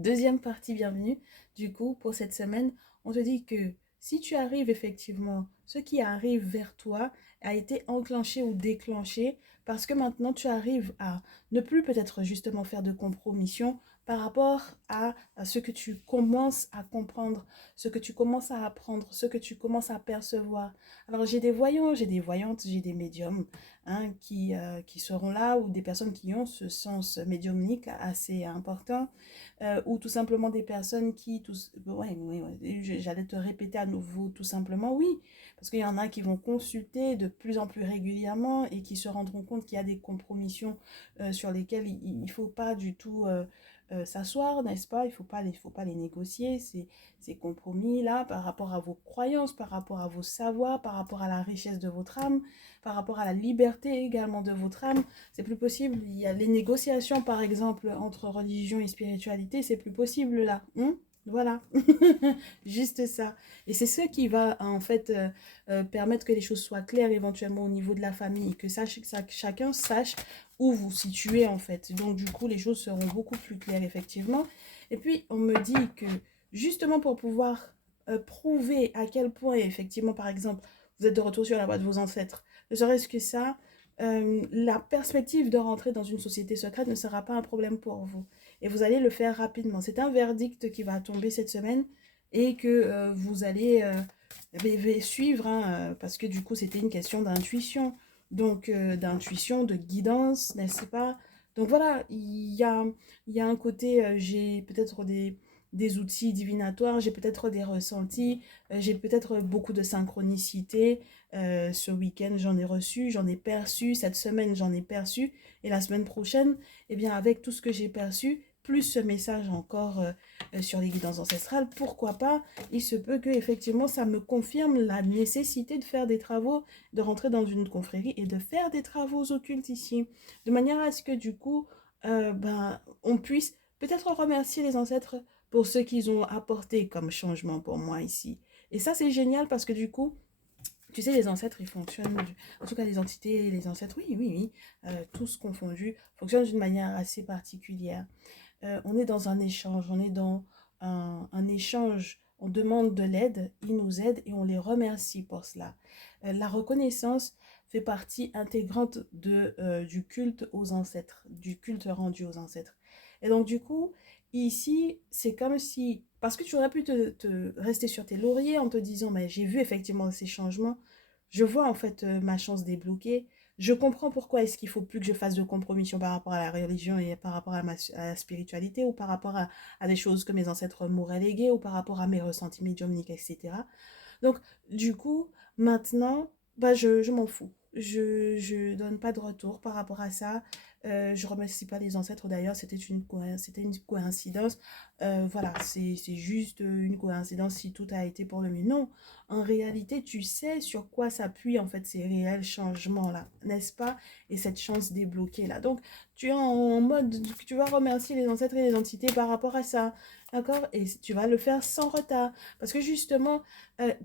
Deuxième partie, bienvenue. Du coup, pour cette semaine, on te dit que si tu arrives effectivement, ce qui arrive vers toi a été enclenché ou déclenché parce que maintenant tu arrives à ne plus peut-être justement faire de compromission par rapport à ce que tu commences à comprendre, ce que tu commences à apprendre, ce que tu commences à percevoir. Alors j'ai des voyants, j'ai des voyantes, j'ai des médiums qui seront là ou des personnes qui ont ce sens médiumnique assez important ou tout simplement des personnes qui, ouais, ouais, ouais, j'allais te répéter à nouveau, tout simplement, oui, parce qu'il y en a qui vont consulter de plus en plus régulièrement et qui se rendront compte qu'il y a des compromissions sur lesquelles il ne faut pas du tout s'asseoir, n'est-ce pas? Il faut pas les négocier, ces compromis-là, par rapport à vos croyances, par rapport à vos savoirs, par rapport à la richesse de votre âme, par rapport à la liberté également de votre âme. C'est plus possible. Il y a les négociations, par exemple, entre religion et spiritualité, c'est plus possible là. Voilà, juste ça. Et c'est ce qui va en fait permettre que les choses soient claires éventuellement au niveau de la famille, et que chacun sache où vous situez en fait. Donc du coup, les choses seront beaucoup plus claires effectivement. Et puis, on me dit que justement pour pouvoir prouver à quel point effectivement, par exemple, vous êtes de retour sur la voie de vos ancêtres, ne serait-ce que ça, la perspective de rentrer dans une société secrète ne sera pas un problème pour vous. Et vous allez le faire rapidement. C'est un verdict qui va tomber cette semaine et que vous allez suivre, hein, parce que du coup, c'était une question d'intuition. Donc, d'intuition, de guidance, n'est-ce pas? Donc voilà, il y a un côté, j'ai peut-être des outils divinatoires, j'ai peut-être des ressentis, j'ai peut-être beaucoup de synchronicité. Ce week-end, j'en ai reçu, j'en ai perçu, cette semaine, j'en ai perçu, et la semaine prochaine, eh bien, avec tout ce que j'ai perçu, plus ce message encore sur les guidances ancestrales, pourquoi pas, il se peut que effectivement ça me confirme la nécessité de faire des travaux, de rentrer dans une confrérie et de faire des travaux occultes ici, de manière à ce que du coup, on puisse peut-être remercier les ancêtres pour ce qu'ils ont apporté comme changement pour moi ici. Et ça, c'est génial parce que du coup, tu sais, les ancêtres, ils fonctionnent, en tout cas les entités, les ancêtres, oui, oui, oui, tous confondus, fonctionnent d'une manière assez particulière. On est dans un échange, on est dans un échange, on demande de l'aide, ils nous aident et on les remercie pour cela. La reconnaissance fait partie intégrante du culte aux ancêtres, du culte rendu aux ancêtres. Et donc du coup, ici, c'est comme si, parce que tu aurais pu te rester sur tes lauriers en te disant, mais j'ai vu effectivement ces changements, je vois en fait ma chance débloquée, je comprends pourquoi est-ce qu'il faut plus que je fasse de compromission par rapport à la religion et par rapport à la spiritualité ou par rapport à des choses que mes ancêtres m'auraient léguées ou par rapport à mes ressentis médiumniques, etc. Donc, du coup, maintenant, je m'en fous. Je donne pas de retour par rapport à ça. Je remercie pas les ancêtres d'ailleurs, c'était une coïncidence. Voilà, c'est juste une coïncidence si tout a été pour le mieux. Non, en réalité, tu sais sur quoi s'appuient en fait ces réels changements-là, n'est-ce pas? Et cette chance débloquée là. Donc, tu es en mode, tu vas remercier les ancêtres et les entités par rapport à ça. D'accord? Et tu vas le faire sans retard. Parce que justement,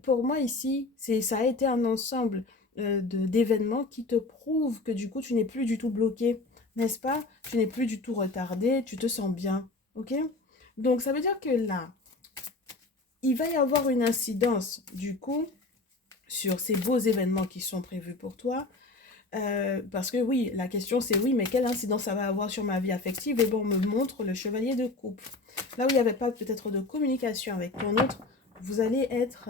pour moi ici, ça a été un ensemble d'événements qui te prouvent que du coup, tu n'es plus du tout bloqué, n'est-ce pas? Tu n'es plus du tout retardé, tu te sens bien, ok? Donc, ça veut dire que là, il va y avoir une incidence, du coup, sur ces beaux événements qui sont prévus pour toi. Parce que oui, la question c'est oui, mais quelle incidence ça va avoir sur ma vie affective? Et bon, on me montre le chevalier de coupe. Là où il n'y avait pas peut-être de communication avec ton autre, vous allez être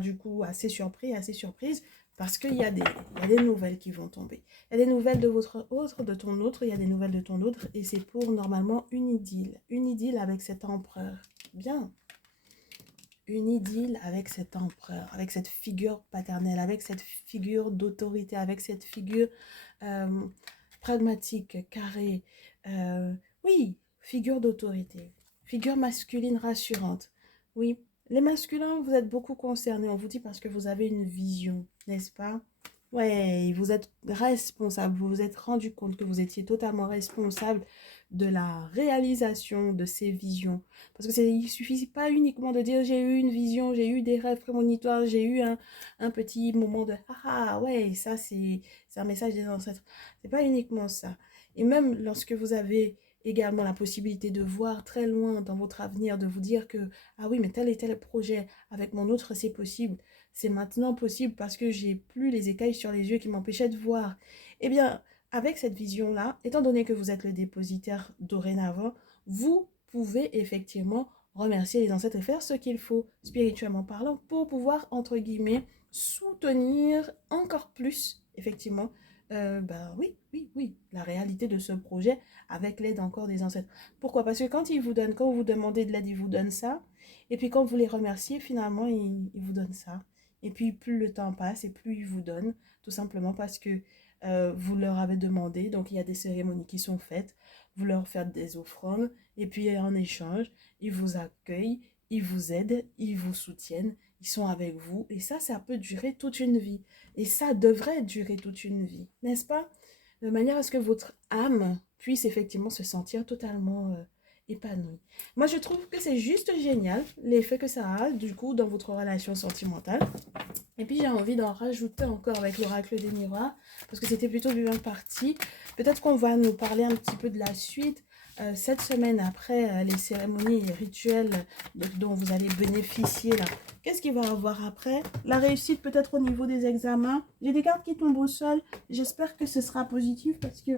du coup assez surpris, assez surprise, parce il y a des nouvelles qui vont tomber. Il y a des nouvelles de votre autre, de ton autre, il y a des nouvelles de ton autre, et c'est pour normalement une idylle avec cet empereur. Bien, une idylle avec cet empereur, avec cette figure paternelle, avec cette figure d'autorité, avec cette figure euh, pragmatique, carrée. Euh, oui, figure d'autorité, figure masculine rassurante. Oui, les masculins, vous êtes beaucoup concernés, on vous dit parce que vous avez une vision, n'est-ce pas? Ouais, vous êtes responsable, vous vous êtes rendu compte que vous étiez totalement responsable de la réalisation de ces visions. Parce que il suffit pas uniquement de dire j'ai eu une vision, j'ai eu des rêves prémonitoires, j'ai eu un petit moment de ah ouais, ça c'est un message des ancêtres. C'est pas uniquement ça. Et même lorsque vous avez également la possibilité de voir très loin dans votre avenir, de vous dire que, ah oui, mais tel et tel projet avec mon autre, c'est possible. C'est maintenant possible parce que j'ai plus les écailles sur les yeux qui m'empêchaient de voir. Eh bien, avec cette vision-là, étant donné que vous êtes le dépositaire dorénavant, vous pouvez effectivement remercier les ancêtres et faire ce qu'il faut, spirituellement parlant, pour pouvoir, entre guillemets, soutenir encore plus, effectivement, oui, la réalité de ce projet avec l'aide encore des ancêtres. Pourquoi? Parce que quand vous demandez de l'aide, ils vous donnent ça. Et puis quand vous les remerciez, finalement, ils vous donnent ça. Et puis plus le temps passe et plus ils vous donnent, tout simplement parce que vous leur avez demandé. Donc il y a des cérémonies qui sont faites. Vous leur faites des offrandes. Et puis en échange, ils vous accueillent, ils vous aident, ils vous soutiennent, ils sont avec vous. Et ça peut durer toute une vie. Et ça devrait durer toute une vie, n'est-ce pas? De manière à ce que votre âme puisse effectivement se sentir totalement épanouie. Moi, je trouve que c'est juste génial l'effet que ça a, du coup, dans votre relation sentimentale. Et puis, j'ai envie d'en rajouter encore avec l'oracle des miroirs, parce que c'était plutôt bien parti. Peut-être qu'on va nous parler un petit peu de la suite. Cette semaine après les cérémonies et rituels dont vous allez bénéficier là, qu'est-ce qu'il va y avoir après? La réussite peut-être au niveau des examens. J'ai des cartes qui tombent au sol. J'espère que ce sera positif parce que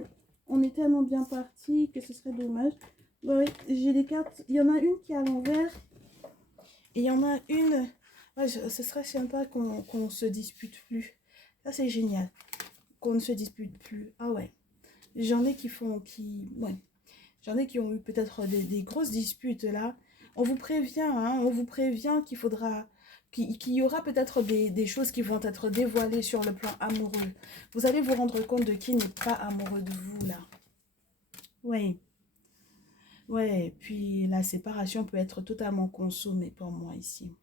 on est tellement bien parti que ce serait dommage. Oui, j'ai des cartes. Il y en a une qui est à l'envers et il y en a une. Ouais, ce serait sympa qu'on se dispute plus. Ça c'est génial. Qu'on ne se dispute plus. Ah ouais. J'en ai qui font ouais. J'en ai qui ont eu peut-être des grosses disputes là. On vous prévient, hein, on vous prévient qu'il y aura peut-être des choses qui vont être dévoilées sur le plan amoureux. Vous allez vous rendre compte de qui n'est pas amoureux de vous là. Oui, ouais, puis la séparation peut être totalement consommée pour moi ici.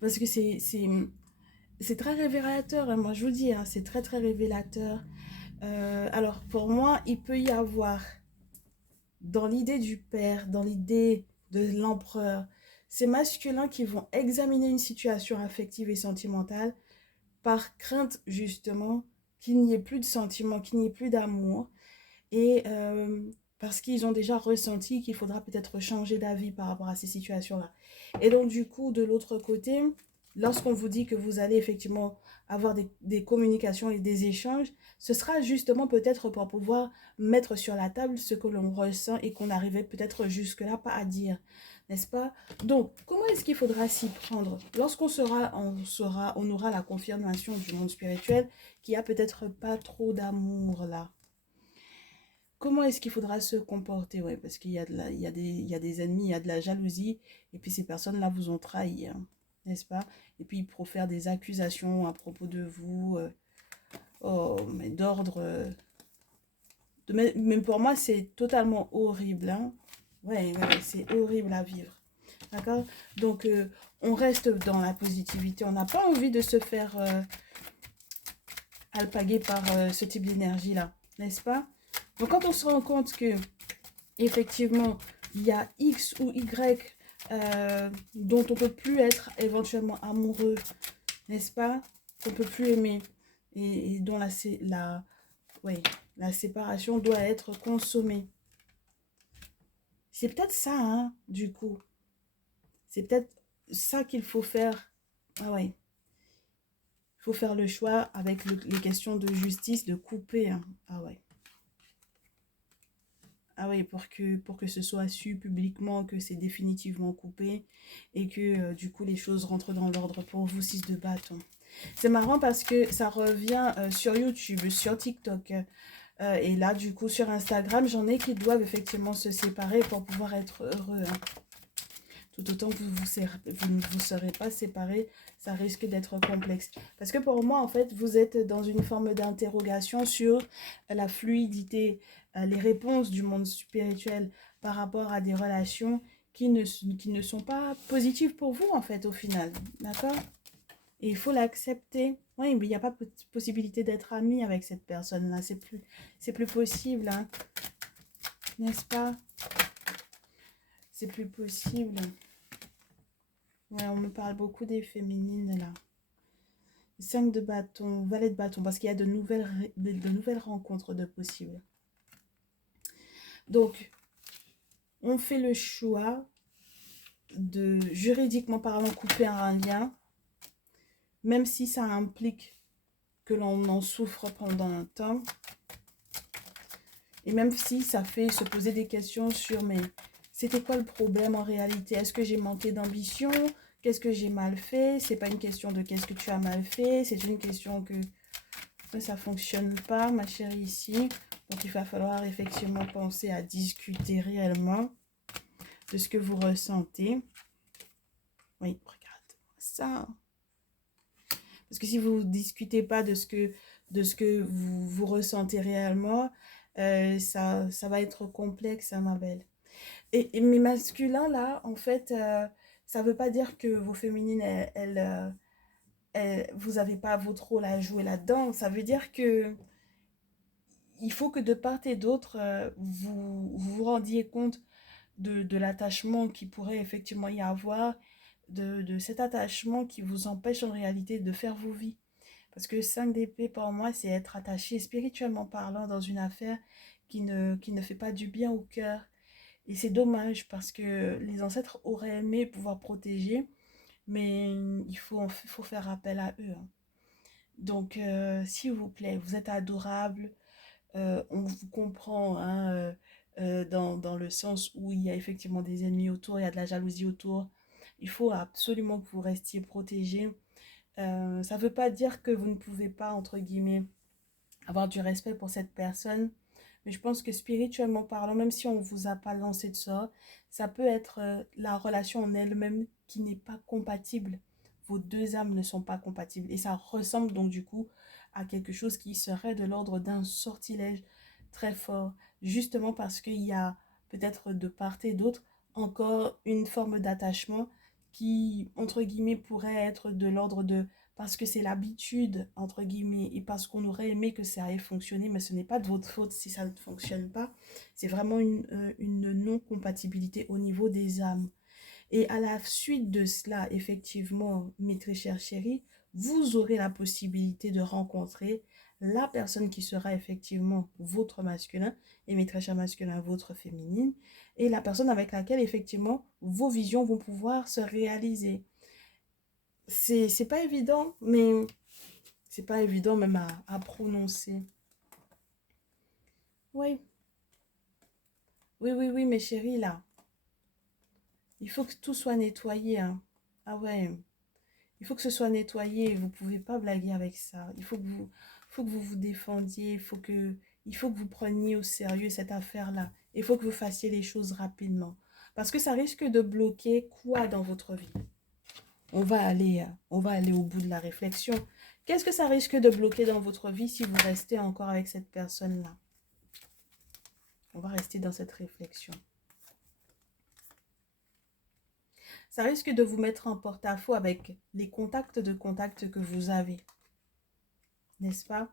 Parce que c'est très révélateur, hein, moi je vous dis, hein, c'est très très révélateur. Alors pour moi, il peut y avoir dans l'idée du père, dans l'idée de l'empereur, ces masculins qui vont examiner une situation affective et sentimentale par crainte justement qu'il n'y ait plus de sentiments, qu'il n'y ait plus d'amour, et parce qu'ils ont déjà ressenti qu'il faudra peut-être changer d'avis par rapport à ces situations-là. Et donc du coup, de l'autre côté, lorsqu'on vous dit que vous allez effectivement avoir des communications et des échanges, ce sera justement peut-être pour pouvoir mettre sur la table ce que l'on ressent et qu'on n'arrivait peut-être jusque-là pas à dire, n'est-ce pas? Donc, comment est-ce qu'il faudra s'y prendre? Lorsqu'on on aura la confirmation du monde spirituel qu'il n'y a peut-être pas trop d'amour là. Comment est-ce qu'il faudra se comporter? Ouais, parce qu'il y a il y a des ennemis, il y a de la jalousie, et puis ces personnes-là vous ont trahi, hein, n'est-ce pas? Et puis ils profèrent des accusations à propos de vous, oh, mais d'ordre... même pour moi, c'est totalement horrible, hein. Ouais, c'est horrible à vivre. D'accord? Donc, on reste dans la positivité. On n'a pas envie de se faire alpaguer par ce type d'énergie-là, n'est-ce pas? Donc, quand on se rend compte que, effectivement, il y a X ou Y dont on ne peut plus être éventuellement amoureux, n'est-ce pas? Qu'on ne peut plus aimer et dont ouais, la séparation doit être consommée. C'est peut-être ça, hein, du coup. C'est peut-être ça qu'il faut faire. Ah ouais. Il faut faire le choix avec les questions de justice, de couper, hein. Ah ouais. Ah oui, pour que ce soit su publiquement que c'est définitivement coupé et que du coup les choses rentrent dans l'ordre pour vous, 6 de bâton. C'est marrant parce que ça revient sur YouTube, sur TikTok. Et là, du coup, sur Instagram, j'en ai qui doivent effectivement se séparer pour pouvoir être heureux, hein. Tout autant que vous ne vous serez pas séparés, ça risque d'être complexe. Parce que pour moi, en fait, vous êtes dans une forme d'interrogation sur la fluidité, les réponses du monde spirituel par rapport à des relations qui ne sont pas positives pour vous, en fait, au final. D'accord? Et il faut l'accepter. Oui, mais il n'y a pas possibilité d'être ami avec cette personne-là. C'est plus possible, hein. N'est-ce pas? C'est plus possible. Ouais, on me parle beaucoup des féminines, là. 5 de bâton, valet de bâton, parce qu'il y a de nouvelles rencontres de possibles. Donc, on fait le choix de, juridiquement parlant, couper un lien, même si ça implique que l'on en souffre pendant un temps, et même si ça fait se poser des questions sur, mais c'était quoi le problème en réalité? Est-ce que j'ai manqué d'ambition? Qu'est-ce que j'ai mal fait? C'est pas une question de qu'est-ce que tu as mal fait, c'est une question que ça fonctionne pas, ma chérie, ici. Donc, il va falloir effectivement penser à discuter réellement de ce que vous ressentez. Oui, regarde ça. Parce que si vous ne discutez pas de ce que vous ressentez réellement, ça va être complexe, hein, ma belle. Et mes masculins, là, en fait, ça ne veut pas dire que vos féminines, vous n'avez pas votre rôle à jouer là-dedans. Ça veut dire que il faut que de part et d'autre, vous vous rendiez compte de l'attachement qui pourrait effectivement y avoir, de cet attachement qui vous empêche en réalité de faire vos vies. Parce que 5 d'épée, pour moi, c'est être attaché spirituellement parlant dans une affaire qui ne fait pas du bien au cœur. Et c'est dommage parce que les ancêtres auraient aimé pouvoir protéger, mais il faut faire appel à eux, hein. Donc, s'il vous plaît, vous êtes adorable, on vous comprend, hein, dans le sens où il y a effectivement des ennemis autour, il y a de la jalousie autour. Il faut absolument que vous restiez protégés. Ça ne veut pas dire que vous ne pouvez pas, entre guillemets, avoir du respect pour cette personne. Mais je pense que spirituellement parlant, même si on ne vous a pas lancé de ça peut être la relation en elle-même qui n'est pas compatible. Vos deux âmes ne sont pas compatibles. Et ça ressemble donc du coup à quelque chose qui serait de l'ordre d'un sortilège très fort. Justement parce qu'il y a peut-être de part et d'autre encore une forme d'attachement qui, entre guillemets, pourrait être de l'ordre de parce que c'est l'habitude, entre guillemets, et parce qu'on aurait aimé que ça ait fonctionné, mais ce n'est pas de votre faute si ça ne fonctionne pas. C'est vraiment une non-compatibilité au niveau des âmes. Et à la suite de cela, effectivement, mes très chers chéris, vous aurez la possibilité de rencontrer la personne qui sera effectivement votre masculin et mes très chers masculins, votre féminine, et la personne avec laquelle effectivement vos visions vont pouvoir se réaliser. C'est pas évident, mais c'est pas évident même à prononcer. Oui, oui, oui, oui, mes chéris, là. Il faut que tout soit nettoyé, hein. Ah ouais, il faut que ce soit nettoyé. Vous pouvez pas blaguer avec ça. Il faut que vous vous défendiez. Il faut que vous preniez au sérieux cette affaire-là. Il faut que vous fassiez les choses rapidement. Parce que ça risque de bloquer quoi dans votre vie? On va aller au bout de la réflexion. Qu'est-ce que ça risque de bloquer dans votre vie si vous restez encore avec cette personne-là? On va rester dans cette réflexion. Ça risque de vous mettre en porte-à-faux avec les contacts que vous avez, n'est-ce pas?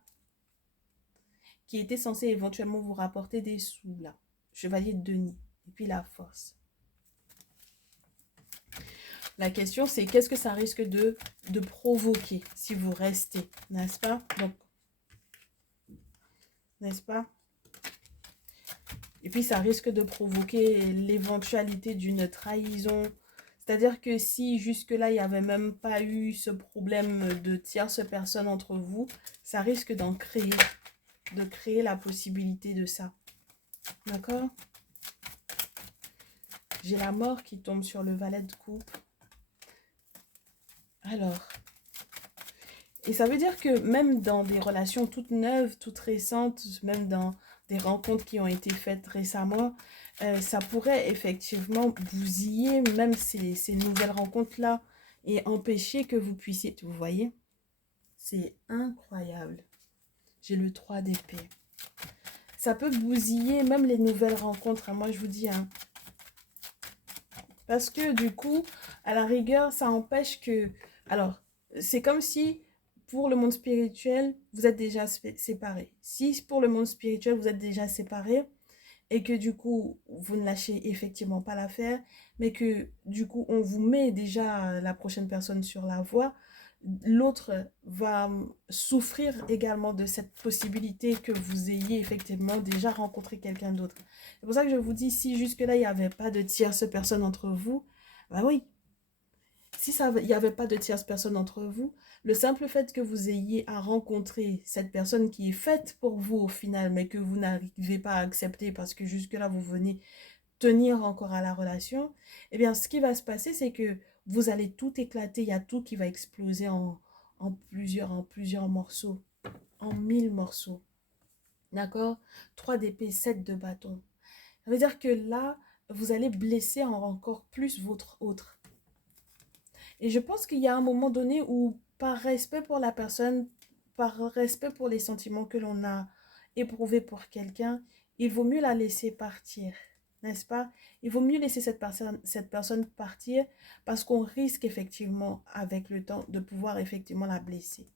Qui étaient censés éventuellement vous rapporter des sous, là. Chevalier de Denis. Et puis la force. La question, c'est qu'est-ce que ça risque de provoquer si vous restez, n'est-ce pas? Donc, n'est-ce pas? Et puis, ça risque de provoquer l'éventualité d'une trahison. C'est-à-dire que si jusque-là, il n'y avait même pas eu ce problème de tierce personne entre vous, ça risque de créer la possibilité de ça. D'accord? J'ai la mort qui tombe sur le valet de coupe. Alors, et ça veut dire que même dans des relations toutes neuves, toutes récentes, même dans des rencontres qui ont été faites récemment, ça pourrait effectivement bousiller même ces nouvelles rencontres-là et empêcher que vous puissiez... Vous voyez? C'est incroyable. J'ai le 3 d'épée. Ça peut bousiller même les nouvelles rencontres, hein, moi je vous dis, hein. Parce que du coup, à la rigueur, ça empêche que... Alors, c'est comme si pour le monde spirituel, vous êtes déjà séparés. Si pour le monde spirituel, vous êtes déjà séparés et que du coup, vous ne lâchez effectivement pas l'affaire, mais que du coup, on vous met déjà la prochaine personne sur la voie, l'autre va souffrir également de cette possibilité que vous ayez effectivement déjà rencontré quelqu'un d'autre. C'est pour ça que je vous dis, si jusque-là, il n'y avait pas de tierce personne entre vous, bah oui, si ça, il n'y avait pas de tierce personne entre vous, le simple fait que vous ayez à rencontrer cette personne qui est faite pour vous au final, mais que vous n'arrivez pas à accepter parce que jusque-là, vous venez tenir encore à la relation, eh bien, ce qui va se passer, c'est que vous allez tout éclater, il y a tout qui va exploser en plusieurs morceaux, en 1000 morceaux. D'accord? 3 d'épée, 7 de bâton. Ça veut dire que là, vous allez blesser encore plus votre autre. Et je pense qu'il y a un moment donné où, par respect pour la personne, par respect pour les sentiments que l'on a éprouvés pour quelqu'un, il vaut mieux la laisser partir, n'est-ce pas? Il vaut mieux laisser cette personne partir parce qu'on risque effectivement, avec le temps, de pouvoir effectivement la blesser.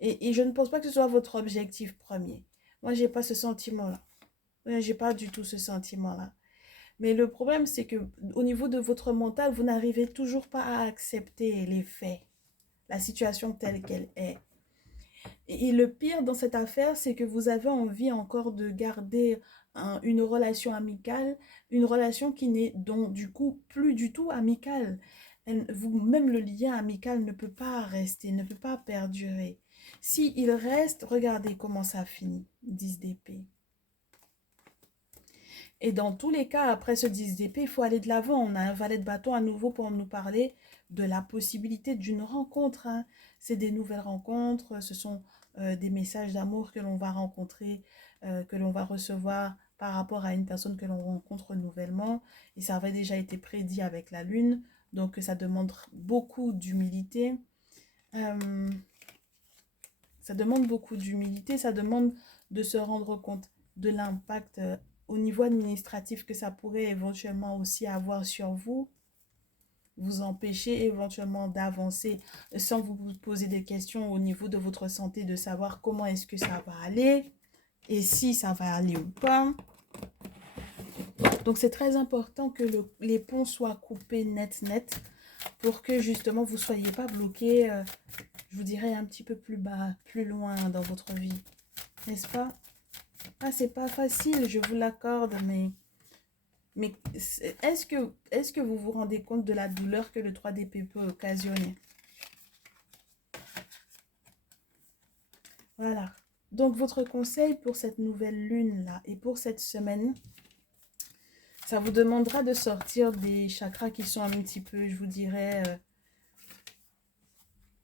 Et je ne pense pas que ce soit votre objectif premier. Moi, j'ai pas ce sentiment-là. J'ai pas du tout ce sentiment-là. Mais le problème, c'est que au niveau de votre mental, vous n'arrivez toujours pas à accepter les faits, la situation telle qu'elle est. Et le pire dans cette affaire, c'est que vous avez envie encore de garder une relation amicale, une relation qui n'est donc du coup plus du tout amicale. Même le lien amical ne peut pas rester, ne peut pas perdurer. Si il reste, regardez comment ça finit. 10 d'épée. Et dans tous les cas, après ce 10 d'épée, il faut aller de l'avant. On a un valet de bâton à nouveau pour nous parler de la possibilité d'une rencontre. Hein. C'est des nouvelles rencontres, ce sont des messages d'amour que l'on va rencontrer, que l'on va recevoir par rapport à une personne que l'on rencontre nouvellement. Et ça avait déjà été prédit avec la lune, donc ça demande beaucoup d'humilité. Ça demande beaucoup d'humilité, ça demande de se rendre compte de l'impact au niveau administratif que ça pourrait éventuellement aussi avoir sur vous, vous empêcher éventuellement d'avancer sans vous poser des questions au niveau de votre santé, de savoir comment est-ce que ça va aller et si ça va aller ou pas. Donc c'est très important que les ponts soient coupés net pour que justement vous ne soyez pas bloqué, je vous dirais un petit peu plus bas, plus loin dans votre vie, n'est-ce pas? Ah, c'est pas facile, je vous l'accorde, mais est-ce que vous vous rendez compte de la douleur que le 3 d'épée peut occasionner? Voilà. Donc, votre conseil pour cette nouvelle lune-là et pour cette semaine, ça vous demandera de sortir des chakras qui sont un petit peu, je vous dirais,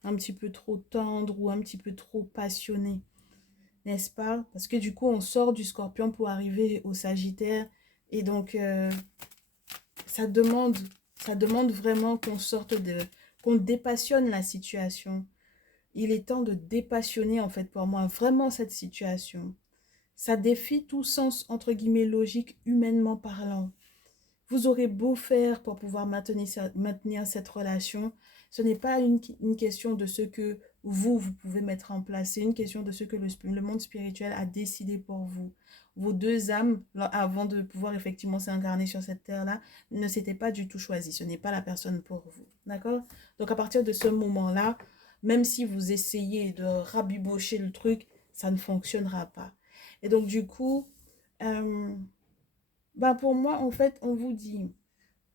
un petit peu trop tendres ou un petit peu trop passionnés, n'est-ce pas? Parce que du coup, on sort du scorpion pour arriver au sagittaire et donc... ça demande, ça demande vraiment qu'on dépassionne la situation. Il est temps de dépassionner en fait pour moi vraiment cette situation. Ça défie tout sens entre guillemets logique humainement parlant. Vous aurez beau faire pour pouvoir maintenir cette relation, ce n'est pas une question de ce que vous pouvez mettre en place, c'est une question de ce que le monde spirituel a décidé pour vous. Vos deux âmes, avant de pouvoir effectivement s'incarner sur cette terre-là, ne s'étaient pas du tout choisies. Ce n'est pas la personne pour vous. D'accord? Donc à partir de ce moment-là, même si vous essayez de rabibocher le truc, ça ne fonctionnera pas. Et donc du coup, bah pour moi, en fait, on vous dit,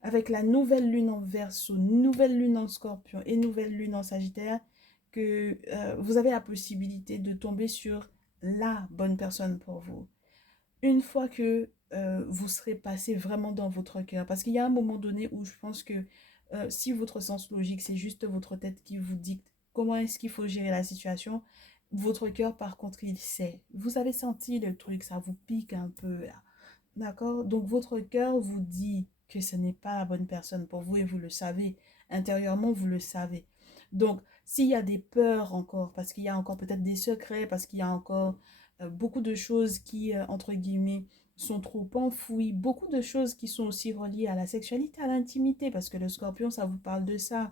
avec la nouvelle lune en Verseau, nouvelle lune en Scorpion et nouvelle lune en Sagittaire, que vous avez la possibilité de tomber sur la bonne personne pour vous. Une fois que vous serez passé vraiment dans votre cœur, parce qu'il y a un moment donné où je pense que si votre sens logique, c'est juste votre tête qui vous dicte comment est-ce qu'il faut gérer la situation, votre cœur, par contre, il sait. Vous avez senti le truc, ça vous pique un peu là. D'accord? Donc votre cœur vous dit que ce n'est pas la bonne personne pour vous et vous le savez. Intérieurement, vous le savez. Donc, s'il y a des peurs encore, parce qu'il y a encore peut-être des secrets, parce qu'il y a encore beaucoup de choses qui, entre guillemets, sont trop enfouies, beaucoup de choses qui sont aussi reliées à la sexualité, à l'intimité, parce que le scorpion, ça vous parle de ça.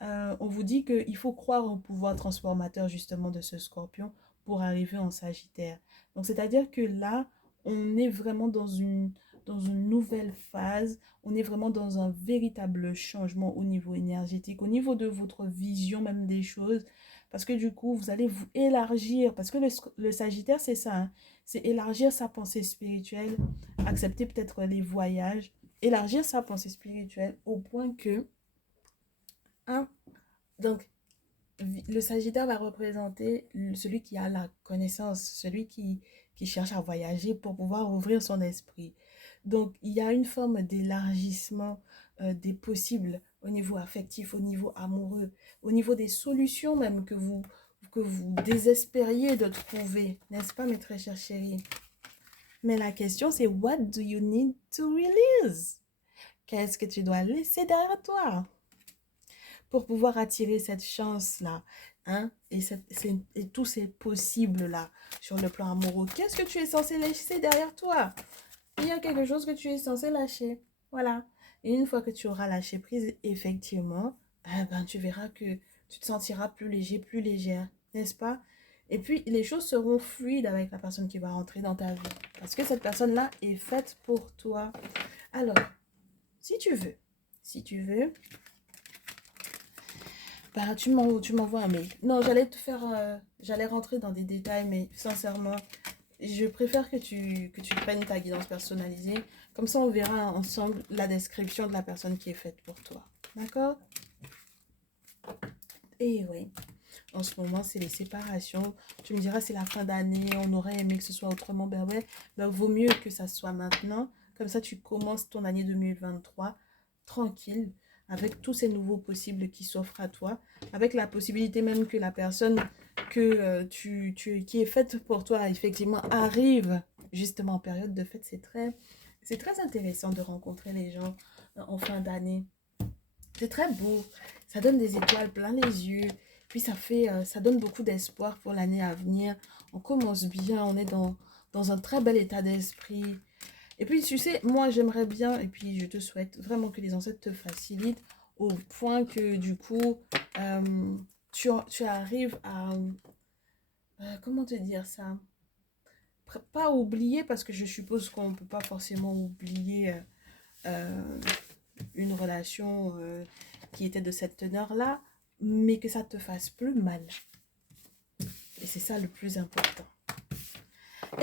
On vous dit qu'il faut croire au pouvoir transformateur justement de ce scorpion pour arriver en Sagittaire. Donc, c'est-à-dire que là, on est vraiment dans une nouvelle phase. On est vraiment dans un véritable changement au niveau énergétique, au niveau de votre vision même des choses. Parce que du coup, vous allez vous élargir. Parce que le Sagittaire, c'est ça, hein. C'est élargir sa pensée spirituelle, accepter peut-être les voyages, élargir sa pensée spirituelle au point que, hein, donc, le Sagittaire va représenter celui qui a la connaissance, celui qui cherche à voyager pour pouvoir ouvrir son esprit. Donc, il y a une forme d'élargissement des possibles au niveau affectif, au niveau amoureux, au niveau des solutions même que vous désespériez de trouver, n'est-ce pas, mes très chers chéris? Mais la question, c'est what do you need to release? Qu'est-ce que tu dois laisser derrière toi pour pouvoir attirer cette chance-là, hein? Et tous ces possibles-là sur le plan amoureux? Qu'est-ce que tu es censé laisser derrière toi? Il y a quelque chose que tu es censé lâcher. Voilà. Et une fois que tu auras lâché prise, effectivement, eh ben, tu verras que tu te sentiras plus léger, plus légère, n'est-ce pas? Et puis, les choses seront fluides avec la personne qui va rentrer dans ta vie. Parce que cette personne-là est faite pour toi. Alors, si tu veux, bah, tu m'envoies un mail. Non, j'allais rentrer dans des détails, mais sincèrement, je préfère que tu prennes ta guidance personnalisée. Comme ça, on verra ensemble la description de la personne qui est faite pour toi. D'accord? Et oui, en ce moment, c'est les séparations. Tu me diras, c'est la fin d'année, on aurait aimé que ce soit autrement. Ben ouais, ben vaut mieux que ça soit maintenant. Comme ça, tu commences ton année 2023 tranquille, avec tous ces nouveaux possibles qui s'offrent à toi, avec la possibilité même que la personne que qui est faite pour toi, effectivement, arrive justement en période de fête. C'est très intéressant de rencontrer les gens en fin d'année. C'est très beau. Ça donne des étoiles plein les yeux. Puis ça donne beaucoup d'espoir pour l'année à venir. On commence bien, on est dans un très bel état d'esprit. Et puis, tu sais, moi, j'aimerais bien, et puis je te souhaite vraiment que les ancêtres te facilitent au point que, du coup, tu arrives à, comment te dire ça? Pas oublier, parce que je suppose qu'on ne peut pas forcément oublier euh, une relation qui était de cette teneur-là, mais que ça te fasse plus mal. Et c'est ça le plus important.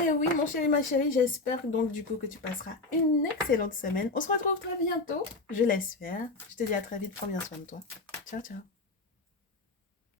Et oui, mon chéri, ma chérie, j'espère donc du coup que tu passeras une excellente semaine. On se retrouve très bientôt, je l'espère. Je te dis à très vite, prends bien soin de toi. Ciao, ciao.